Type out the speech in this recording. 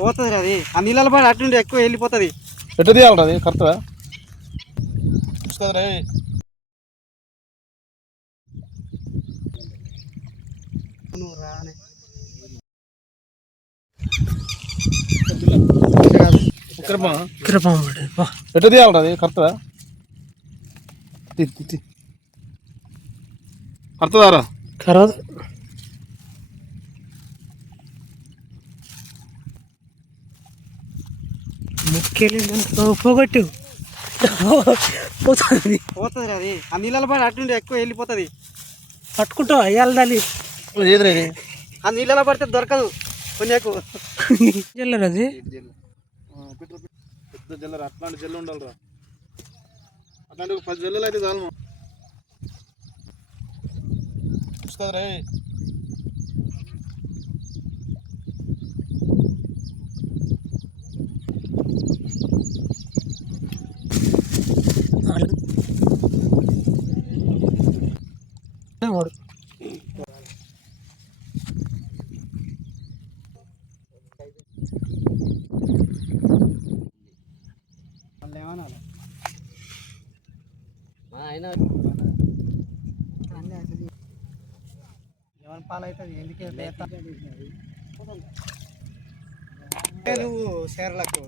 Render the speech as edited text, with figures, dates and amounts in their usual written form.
పోతుంది అది ఆ నీళ్ళ పడి అట్నుండి ఎక్కువ వెళ్ళిపోతుంది. ఎట్టు తీయాలి అది కరెక్ట్గా చూసుకోదరా. ఎట్టు తీయాలి అది కరెక్ట్గా కరెక్ట్దారా కరదు పోగొట్టు పోతుంది అది ఆ నీళ్ళ పడి అట్నుండి ఎక్కువ వెళ్ళిపోతుంది. పట్టుకుంటావు అయ్యాలి దాన్ని ఏది ఆ నీళ్ళలో పడితే దొరకదు కొన్యాకు జల్లరు అది పెద్ద జల్లరు. అట్లాంటి జల్లు ఉండాలిరా. అట్లాంటి 10 జల్లులు అయితే చాలు చూసుకోదరా. ఏమైనా పాలవుతుంది ఎందుకే నువ్వు షేర్లకు